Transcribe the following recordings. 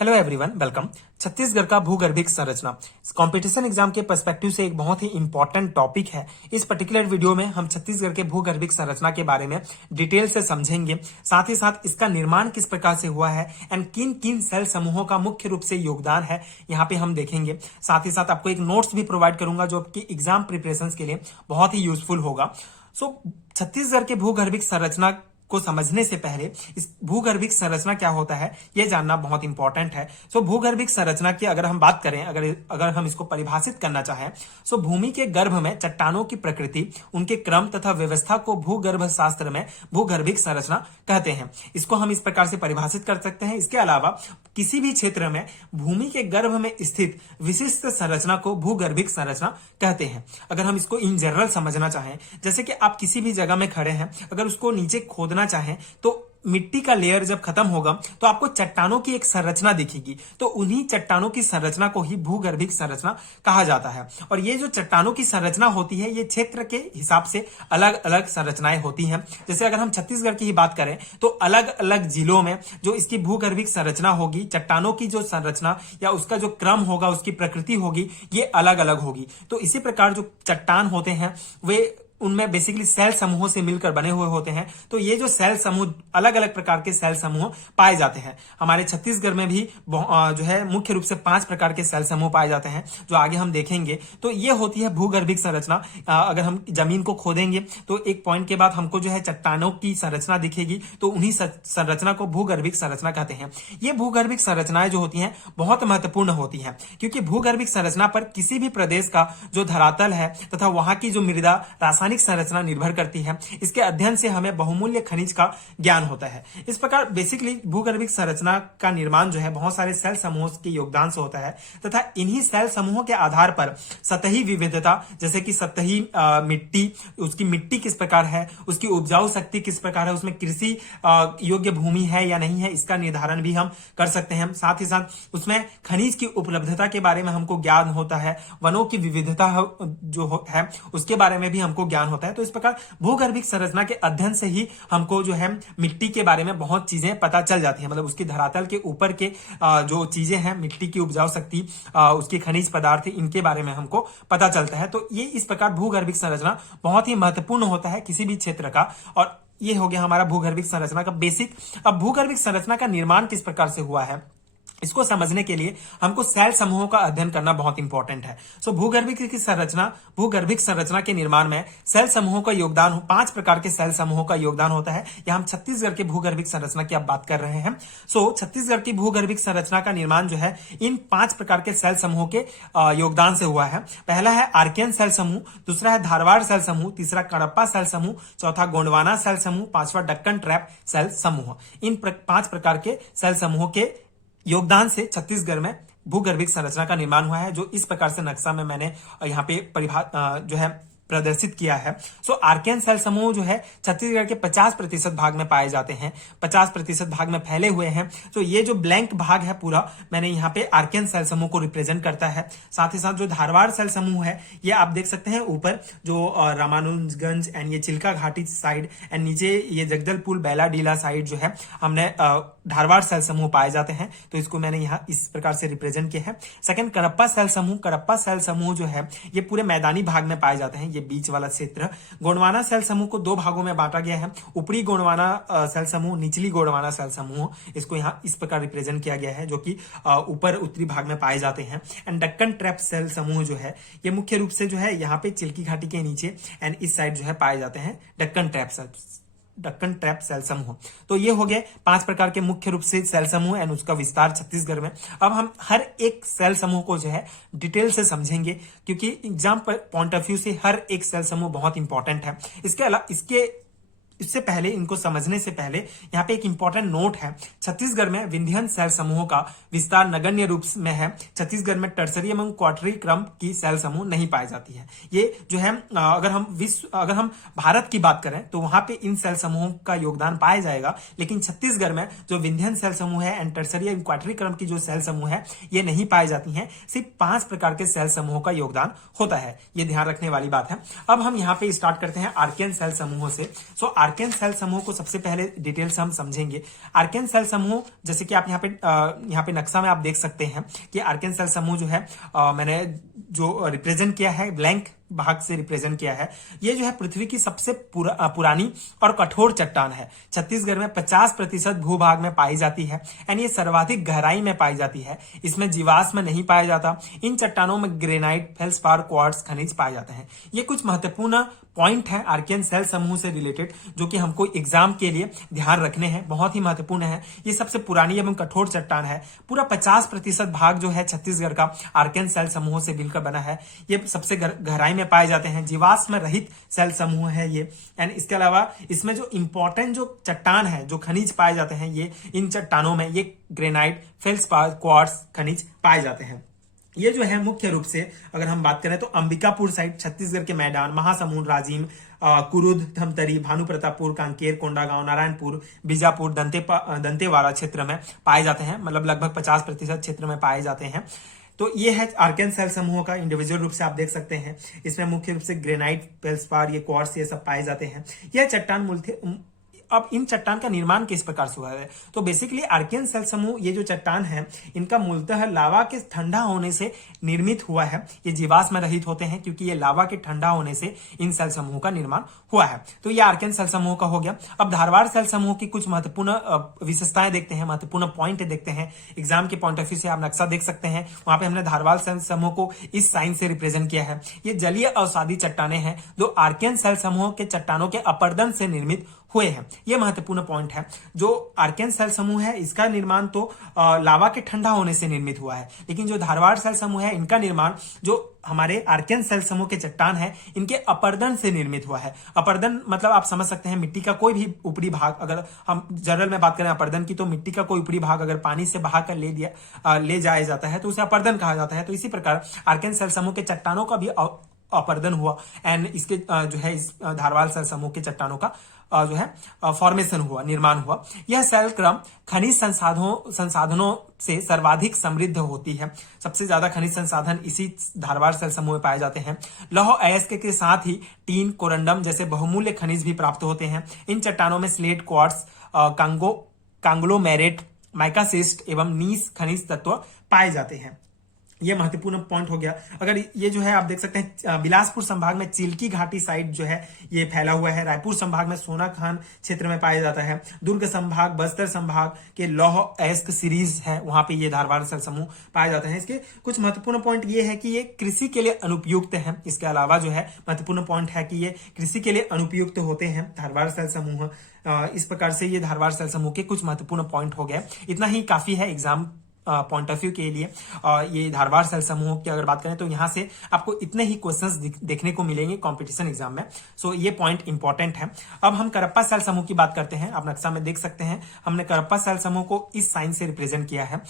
Hello everyone, welcome. Chhattisgarh का भूगर्भिक संरचना competition exam के पर्सपेक्टिव से एक बहुत ही इंपॉर्टेंट टॉपिक है। इस पर्टिकुलर वीडियो में हम छत्तीसगढ़ के भूगर्भिक संरचना के बारे में डिटेल से समझेंगे। साथ ही साथ इसका निर्माण किस प्रकार से हुआ है एंड किन किन सेल समूहों का मुख्य रूप से योगदान है यहाँ पे हम देखेंगे। साथ ही साथ आपको एक नोट्स भी प्रोवाइड करूंगा जो आपकी एग्जाम प्रिपरेशन के लिए बहुत ही यूजफुल होगा। छत्तीसगढ़ के भूगर्भिक संरचना को समझने से पहले इस भूगर्भिक संरचना क्या होता है यह जानना बहुत इंपॉर्टेंट है। भूगर्भिक संरचना की अगर हम बात करें, अगर हम इसको परिभाषित करना चाहें, भूमि के गर्भ में चट्टानों की प्रकृति, उनके क्रम तथा व्यवस्था को भूगर्भ शास्त्र में भूगर्भिक संरचना कहते हैं। इसको हम इस प्रकार से परिभाषित कर सकते हैं। इसके अलावा किसी भी क्षेत्र में भूमि के गर्भ में स्थित विशिष्ट संरचना को भूगर्भिक संरचना कहते हैं। अगर हम इसको इन जनरल समझना चाहें, जैसे कि आप किसी भी जगह में खड़े हैं, अगर उसको नीचे खोदना चाहें तो मिट्टी का लेयर जब खत्म होगा तो आपको चट्टानों की एक संरचना दिखेगी, तो उन्हीं चट्टानों की संरचना को ही भूगर्भिक संरचना कहा जाता है। और ये जो चट्टानों की संरचना होती है ये क्षेत्र के हिसाब से अलग अलग संरचनाएं होती हैं। जैसे अगर हम छत्तीसगढ़ की ही बात करें तो अलग अलग जिलों में जो इसकी भूगर्भिक संरचना होगी, चट्टानों की जो संरचना या उसका जो क्रम होगा, उसकी प्रकृति होगी, ये अलग अलग होगी। तो इसी प्रकार जो चट्टान होते हैं वे उनमें बेसिकली सेल समूहों से मिलकर बने हुए होते हैं। तो ये जो सेल समूह, अलग अलग प्रकार के सेल समूह पाए जाते हैं। हमारे छत्तीसगढ़ में भी जो है मुख्य रूप से 5 प्रकार के सेल समूह पाए जाते हैं, जो आगे हम देखेंगे। तो ये होती है भूगर्भिक संरचना। अगर हम जमीन को खोदेंगे तो एक पॉइंट के बाद हमको जो है चट्टानों की संरचना दिखेगी, तो उन्हीं संरचना को भूगर्भिक संरचना कहते हैं। ये भूगर्भिक संरचनाएं जो होती हैं बहुत महत्वपूर्ण होती हैं, क्योंकि भूगर्भिक संरचना पर किसी भी प्रदेश का जो धरातल है तथा वहां की जो मृदा रासायनिक संरचना निर्भर करती है। इसके अध्ययन से हमें बहुमूल्य खनिज का ज्ञान होता है। इस प्रकार बेसिकली भूगर्भिक संरचना का निर्माण जो है बहुत सारे सेल समूहों के योगदान से होता है, तथा इन्हीं सेल समूहों के आधार पर सतही विविधता, जैसे कि सतही मिट्टी, उसकी मिट्टी किस प्रकार है, उसकी उपजाऊ शक्ति किस प्रकार है, उसमें कृषि योग्य भूमि है या नहीं है, इसका निर्धारण भी हम कर सकते हैं। साथ ही साथ उसमें खनिज की उपलब्धता के बारे में हमको ज्ञान होता है, वनों की विविधता जो है उसके बारे में भी हमको ज्ञान होता है। तो इस प्रकार भूगर्भिक संरचना के अध्ययन से ही हमको जो है मिट्टी के बारे में बहुत चीजें पता चल जाती हैं। मतलब उसकी धरातल के ऊपर के जो चीजें हैं, मिट्टी की उपजाऊ शक्ति, उसके खनिज पदार्थ, इनके बारे में हमको पता चलता है। तो ये इस प्रकार भूगर्भिक संरचना बहुत ही महत्वपूर्ण होता है किसी भी क्षेत्र का। और ये हो गया हमारा भूगर्भिक संरचना का बेसिक। अब भूगर्भिक संरचना का निर्माण किस प्रकार से हुआ है इसको समझने के लिए हमको सेल समूहों का अध्ययन करना बहुत इंपॉर्टेंट है। भूगर्भिक संरचना के निर्माण में सेल समूहों का योगदान, 5 प्रकार के सेल समूहों का योगदान होता है। यह हम छत्तीसगढ़ के भूगर्भिक संरचना की अब बात कर रहे हैं। छत्तीसगढ़ की भूगर्भिक संरचना का निर्माण जो है इन 5 प्रकार के सेल समूहों के योगदान से हुआ है। पहला है आर्कियन सेल समूह, दूसरा है धारवाड़ सेल समूह, तीसरा कडप्पा सेल समूह, चौथा गोंडवाना सेल समूह, 5वां डक्कन ट्रैप सेल समूह। इन 5 प्रकार के सेल समूहों के योगदान से छत्तीसगढ़ में भूगर्भिक संरचना का निर्माण हुआ है, जो इस प्रकार से नक्शा में मैंने यहाँ पे जो है प्रदर्शित किया है। आर्कियन सेल समूह जो है छत्तीसगढ़ के 50% भाग में पाए जाते हैं, 50% भाग में फैले हुए हैं। तो ये जो ब्लैंक भाग है पूरा, मैंने यहाँ पे आर्कियन सेल समूह को रिप्रेजेंट करता है। साथ ही साथ जो धारवाड़ सेल समूह है, ये आप देख सकते हैं ऊपर जो रामानुजगंज एंड ये चिल्का घाटी साइड एंड नीचे ये जगदलपुर बैलाडीला साइड जो है हमने धारवाड़ सेल समूह पाए जाते हैं। तो इसको मैंने यहाँ इस प्रकार से रिप्रेजेंट किया है। सेकंड कडप्पा सेल समूह, कडप्पा सेल समूह जो है ये पूरे मैदानी भाग में पाए जाते हैं, बीच वाला क्षेत्र। गोंडवाना सेल समूह को 2 भागों में बांटा गया है, ऊपरी गोंडवाना सेल समूह, निचली गोंडवाना सेल समूह। इसको यहाँ इस प्रकार रिप्रेजेंट किया गया है, जो कि ऊपर उत्तरी भाग में पाए जाते हैं। एंड डक्कन ट्रैप सेल समूह जो है ये मुख्य रूप से जो है यहाँ पे चिल्की घाटी के नीचे एंड इस साइड जो है पाए जाते हैं डक्कन ट्रैप सेल समूह। तो ये हो गए 5 प्रकार के मुख्य रूप से सेल समूह एंड उसका विस्तार छत्तीसगढ़ में। अब हम हर एक सेल समूह को जो है डिटेल से समझेंगे, क्योंकि एग्जाम पॉइंट ऑफ व्यू से हर एक सेल समूह बहुत इंपॉर्टेंट है। इससे पहले, इनको समझने से पहले यहाँ पे एक इंपॉर्टेंट नोट है। छत्तीसगढ़ में विंध्यन सेल समूहों का विस्तार नगण्य रूप में है। छत्तीसगढ़ में टर्सरी एवं क्वार्टरी क्रम की सेल समूह नहीं पाई जाती है। ये जो है अगर हम भारत की बात करें तो वहां पे इन सेल समूहों का योगदान पाया जाएगा, लेकिन छत्तीसगढ़ में जो विंध्यन सेल समूह है एंड टर्सरी एवं क्वार्टरी क्रम की जो सेल समूह है ये नहीं पाई जाती है। सिर्फ 5 प्रकार के सेल समूहों का योगदान होता है, ये ध्यान रखने वाली बात है। अब हम यहाँ पे स्टार्ट करते हैं आर्कियन सेल समूहों से। आर्केन सेल समूह को सबसे पहले डिटेल से हम समझेंगे। आर्केन सेल समूह, जैसे कि आप यहाँ पे नक्शा में आप देख सकते हैं कि आर्केन सेल समूह जो है मैंने जो रिप्रेजेंट किया है ब्लैंक भाग से रिप्रेजेंट किया है। ये जो है पृथ्वी की सबसे पुरानी और कठोर चट्टान है। छत्तीसगढ़ में 50% भूभाग में पाई जाती है एंड ये सर्वाधिक गहराई में पाई जाती है। इसमें जीवाश्म नहीं पाया जाता। इन चट्टानों में ग्रेनाइट, फेल्सपार, क्वार्ट्ज खनिज पाए जाते हैं। ये कुछ महत्वपूर्ण पॉइंट है आर्कियन सेल समूह से रिलेटेड जो कि हमको एग्जाम के लिए ध्यान रखने हैं, बहुत ही महत्वपूर्ण है। ये सबसे पुरानी एवं कठोर चट्टान है। पूरा 50% भाग जो है छत्तीसगढ़ का आर्कियन सेल समूह से मिलकर बना है। ये सबसे गहराई में पाए जाते हैं। जीवाश्म रहित सेल समूह है ये। एंड इसके अलावा इसमें जो इंपॉर्टेंट जो चट्टान है, जो खनिज पाए जाते हैं, ये इन चट्टानों में ये ग्रेनाइट, फेल्सपार, क्वार्ट्ज खनिज पाए जाते हैं। ये जो है मुख्य रूप से अगर हम बात करें तो अंबिकापुर साइड, छत्तीसगढ़ के मैदान, महासमुंद, राजिम, कुरुद, धमतरी, भानुप्रतापपुर, कांकेर, कोंडागांव, नारायणपुर, बीजापुर, दंतेवाड़ा क्षेत्र में पाए जाते हैं। मतलब लगभग 50% क्षेत्र में पाए जाते हैं। तो ये है आर्कियन सेल समूह का इंडिविजुअल रूप से आप देख सकते हैं। इसमें मुख्य रूप से ग्रेनाइट, फेल्सपार, ये क्वार्ट्ज, ये सब पाए जाते हैं। यह चट्टान मूलतः अब इन चट्टान का निर्माण किस प्रकार से हुआ है? तो बेसिकली आर्कियन सेल समूह, ये जो चट्टान है, इनका मूलतः लावा के ठंडा होने से निर्मित हुआ है। ये जीवाश्म रहित होते हैं क्योंकि ये लावा के ठंडा होने से इन सेल समूह का निर्माण हुआ है। तो ये आर्कियन सेल समूह का हो गया। अब धारवाड़ सेल समूह की कुछ महत्वपूर्ण विशेषताएं देखते हैं, महत्वपूर्ण पॉइंट देखते हैं। एग्जाम के पॉइंट ऑफ व्यू से आप नक्शा देख सकते हैं। वहां पे हमने धारवाड़ सेल समूह को इस साइन से रिप्रेजेंट किया है। ये जलीय अवसादी चट्टाने हैं जो आर्कियन सेल समूह के चट्टानों के अपरदन से निर्मित हुए हैं। यह महत्वपूर्ण पॉइंट है। जो आर्कियन सेल समूह है, इसका निर्माण तो लावा के ठंडा होने से निर्मित हुआ है, लेकिन जो धारवाड़ सेल समूह है, इनका निर्माण जो हमारे आर्कियन सेल समूह के चट्टान है, इनके अपरदन से निर्मित हुआ है। अपरदन मतलब आप समझ सकते हैं मिट्टी का कोई भी ऊपरी भाग, अगर हम जनरल में बात करें अपरदन की, तो मिट्टी का कोई ऊपरी भाग अगर पानी से बहाकर ले जाया जाता है तो उसे अपरदन कहा जाता है। तो इसी प्रकार आर्कियन सेल समूह के चट्टानों का भी अपरदन हुआ एंड इसके जो है इस धारवाड़ सेल समूह के चट्टानों का जो है फॉर्मेशन हुआ, निर्माण हुआ। यह सेल क्रम खनिज संसाधनों से सर्वाधिक समृद्ध होती है। सबसे ज्यादा खनिज संसाधन इसी धारवाड़ सेल समूह में पाए जाते हैं। लौह अयस्क के साथ ही टीन, कोरंडम जैसे बहुमूल्य खनिज भी प्राप्त होते हैं। इन चट्टानों में स्लेट, क्वार्ट्ज, कांग्लोमेरेट, माइकासिस्ट एवं नीस खनिज तत्व पाए जाते हैं। ये महत्वपूर्ण पॉइंट हो गया। अगर ये जो है आप देख सकते हैं बिलासपुर संभाग में चिल्की घाटी साइड जो है ये फैला हुआ है। रायपुर संभाग में सोनाखान क्षेत्र में पाया जाता है। दुर्ग संभाग, बस्तर संभाग के लौह अयस्क सीरीज है, वहां पे ये धारवाड़ सेल समूह पाए जाते हैं। इसके कुछ महत्वपूर्ण पॉइंट ये है कि ये कृषि के लिए अनुपयुक्त है। इसके अलावा जो है महत्वपूर्ण पॉइंट है कि ये कृषि के लिए अनुपयुक्त होते हैं धारवाड़ सेल समूह। इस प्रकार से ये धारवाड़ सेल समूह के कुछ महत्वपूर्ण पॉइंट हो गए। इतना ही काफी है एग्जाम पॉइंट ऑफ व्यू के लिए। ये धारवाड़ सेल समूह की अगर बात करें तो यहाँ से आपको इतने ही क्वेश्चंस देखने को मिलेंगे कंपटीशन एग्जाम में। सो ये पॉइंट इंपॉर्टेंट है। अब हम करप्पा सेल समूह की बात करते हैं। आप नक्शा में देख सकते हैं हमने करप्पा सेल समूह को इस साइन से रिप्रेजेंट किया है।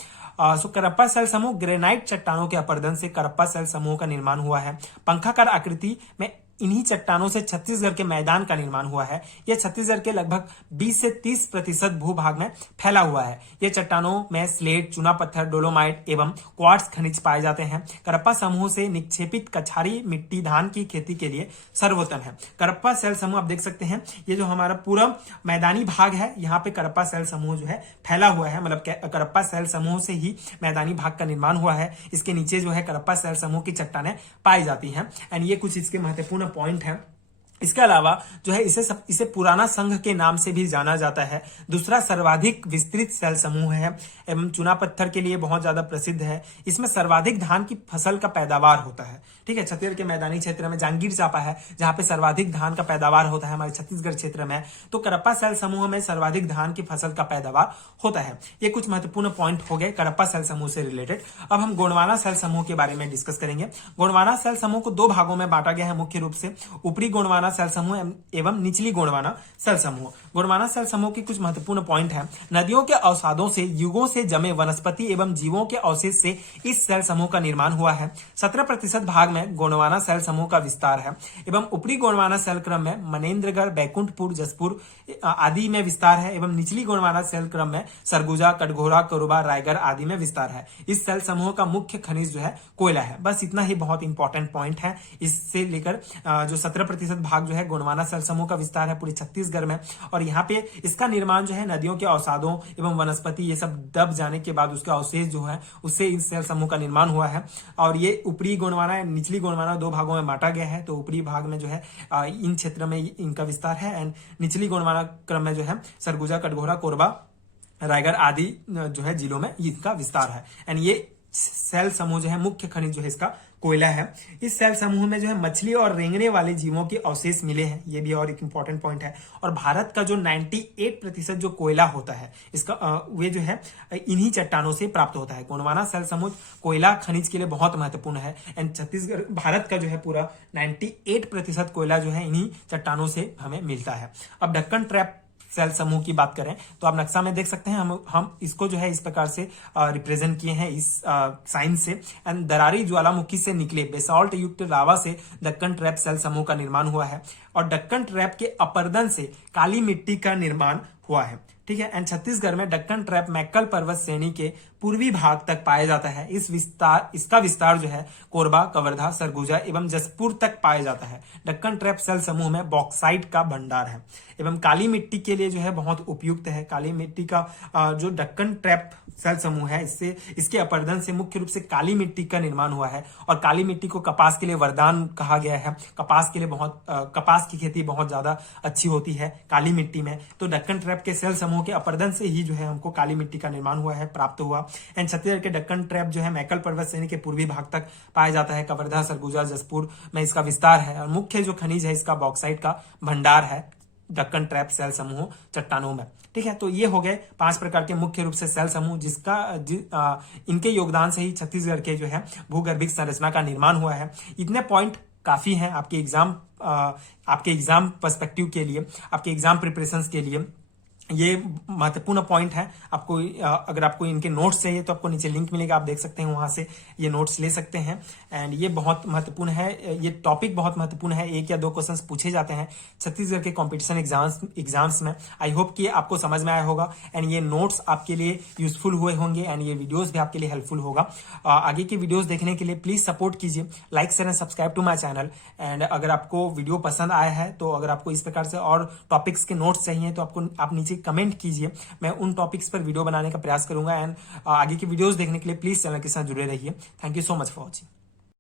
सो करप्पा सेल समूह ग्रेनाइट चट्टानों के अपरदन से करप्पा सेल समूह का निर्माण हुआ है। पंखाकार आकृति में इन्हीं चट्टानों से छत्तीसगढ़ के मैदान का निर्माण हुआ है। यह छत्तीसगढ़ के लगभग 20 से 30% भूभाग में फैला हुआ है। ये चट्टानों में स्लेट, चूना पत्थर, डोलोमाइट एवं क्वार्ट्ज खनिज पाए जाते हैं। करप्पा समूह से निक्षेपित कछारी मिट्टी धान की खेती के लिए सर्वोत्तम है। करप्पा सेल समूह आप देख सकते हैं, ये जो हमारा पूरा मैदानी भाग है, यहाँ पे करप्पा सेल समूह जो है फैला हुआ है। मतलब करप्पा सेल समूह से ही मैदानी भाग का निर्माण हुआ है। इसके नीचे जो है करप्पा सेल समूह की चट्टानें पाई जाती हैं एंड ये कुछ इसके महत्वपूर्ण पॉइंट है। इसके अलावा जो है इसे पुराना संघ के नाम से भी जाना जाता है। दूसरा सर्वाधिक विस्तृत सेल समूह है एवं चूना पत्थर के लिए बहुत ज्यादा प्रसिद्ध है। इसमें सर्वाधिक धान की फसल का पैदावार होता है। ठीक है, छत्तीसगढ़ के मैदानी क्षेत्र में जांगीर चांपा है जहां पे सर्वाधिक धान का पैदावार होता है हमारे छत्तीसगढ़ क्षेत्र में। तो करप्पा सेल समूह में सर्वाधिक धान की फसल का पैदावार होता है। ये कुछ महत्वपूर्ण पॉइंट हो गए करप्पा सेल समूह से रिलेटेड। अब हम गोंडवाना सेल समूह के बारे में डिस्कस करेंगे। गोंडवाना सेल समूह को दो भागों में बांटा गया है मुख्य रूप से, ऊपरी गोंडवाना सेल समूह एवं निचली गोंडवाना सेल समूह। गोंडवाना सेल समूह की कुछ महत्वपूर्ण पॉइंट है। नदियों के अवसादों से युगों से जमे वनस्पति एवं जीवों के अवशेष से इस सेल समूह का निर्माण हुआ है। 17% भाग में गोंडवाना सेल समूह का विस्तार है एवं ऊपरी गोंडवाना सेल क्रम में मनेन्द्रगढ़, बैकुंठपुर, जसपुर आदि में विस्तार है एवं निचली गोंडवाना सेल क्रम में सरगुजा, कटघोरा, कोरबा, रायगढ़ आदि में विस्तार है। इस सेल समूह का मुख्य खनिज जो है कोयला है। बस इतना ही बहुत इंपॉर्टेंट पॉइंट है। इससे लेकर जो 17% भाग भाग जो है गोंडवाना सेल समूह का विस्तार है पूरे छत्तीसगढ़ में। और यहाँ पे इसका निर्माण जो है नदियों के अवसादों एवं वनस्पति ये सब दब जाने के बाद उसका अवशेष जो है उससे इस सेल समूह का निर्माण हुआ है। और ये ऊपरी गोंडवाना निचली गोंडवाना दो भागों में बांटा गया है। तो ऊपरी भाग में जो है इन क्षेत्र में इनका विस्तार है एंड निचली गोंडवाना क्रम में जो है सरगुजा, कटघोरा, कोरबा, रायगढ़ आदि जो है जिलों में इसका विस्तार है। एंड ये सेल समूह जो है मुख्य खनिज जो है इसका कोयला है। इस सेल समूह में जो है मछली और रेंगने वाले जीवों के अवशेष मिले हैं, ये भी और एक इंपॉर्टेंट पॉइंट है। और भारत का जो 98% जो कोयला होता है इसका वे जो है इन्हीं चट्टानों से प्राप्त होता है। गोंडवाना सेल समूह कोयला खनिज के लिए बहुत महत्वपूर्ण है एंड छत्तीसगढ़ भारत का जो है पूरा 98% कोयला जो है इन्हीं चट्टानों से हमें मिलता है। अब ढक्कन ट्रैप सेल समूह की बात करें तो आप नक्शा में देख सकते हैं, हम इसको जो है इस प्रकार से रिप्रेजेंट किए हैं इस साइन से। एंड दरारी ज्वालामुखी से निकले बेसाल्ट युक्त लावा से दक्कन ट्रैप सेल समूह का निर्माण हुआ है। और दक्कन ट्रैप के अपरदन से काली मिट्टी का निर्माण हुआ है, ठीक है। एंड छत्तीसगढ़ में दक्कन ट्रैप मैक्कल पर्वत श्रेणी के पूर्वी भाग तक पाया जाता है। इसका विस्तार जो है कोरबा, कवर्धा, सरगुजा एवं जसपुर तक पाया जाता है। दक्कन ट्रैप सेल समूह में बॉक्साइट का भंडार है एवं काली मिट्टी के लिए जो है बहुत उपयुक्त है। काली मिट्टी का जो दक्कन ट्रैप सेल समूह है इसके अपरदन से मुख्य रूप से काली मिट्टी का निर्माण हुआ है। और काली मिट्टी को कपास के लिए वरदान कहा गया है। कपास के लिए कपास की खेती बहुत ज्यादा अच्छी होती है काली मिट्टी में। तो दक्कन ट्रैप के सेल समूह के अपरदन से ही जो है हमको काली मिट्टी का निर्माण हुआ है, प्राप्त हुआ। एंड छत्तीसगढ़ के दक्कन ट्रैप जो है मैकल पर्वत श्रेणी के पूर्वी भाग तक पाया जाता है। कवर्धा, सरगुजा, जसपुर में इसका विस्तार है। और मुख्य जो खनिज है इसका बॉक्साइट का भंडार है दक्कन ट्रैप सेल समूह चट्टानों में, ठीक है। तो ये हो गए 5 प्रकार के मुख्य रूप से सेल समूह इनके योगदान से ही छत्तीसगढ़ के जो है भूगर्भिक संरचना का निर्माण हुआ है। इतने पॉइंट काफी हैं आपके एग्जाम पर्सपेक्टिव के लिए, आपके एग्जाम प्रिपरेशंस के लिए। ये महत्वपूर्ण पॉइंट है। आपको अगर आपको इनके नोट्स चाहिए तो आपको नीचे लिंक मिलेगा, आप देख सकते हैं, वहां से ये नोट्स ले सकते हैं। एंड ये बहुत महत्वपूर्ण है, ये टॉपिक बहुत महत्वपूर्ण है। 1 या 2 क्वेश्चंस पूछे जाते हैं छत्तीसगढ़ के कंपटीशन एग्जाम्स में। आई होप कि आपको समझ में आया होगा एंड ये नोट्स आपके लिए यूजफुल हुए होंगे एंड ये वीडियोस भी आपके लिए हेल्पफुल होगा। आगे की वीडियोस देखने के लिए प्लीज सपोर्ट कीजिए, like share and subscribe to my channel. And अगर आपको वीडियो पसंद आया है तो अगर आपको इस प्रकार से और टॉपिक्स के नोट्स चाहिए तो आप नीचे कमेंट कीजिए, मैं उन टॉपिक्स पर वीडियो बनाने का प्रयास करूंगा। एंड आगे की वीडियोस देखने के लिए प्लीज चैनल के साथ जुड़े रहिए। Thank you so much for watching.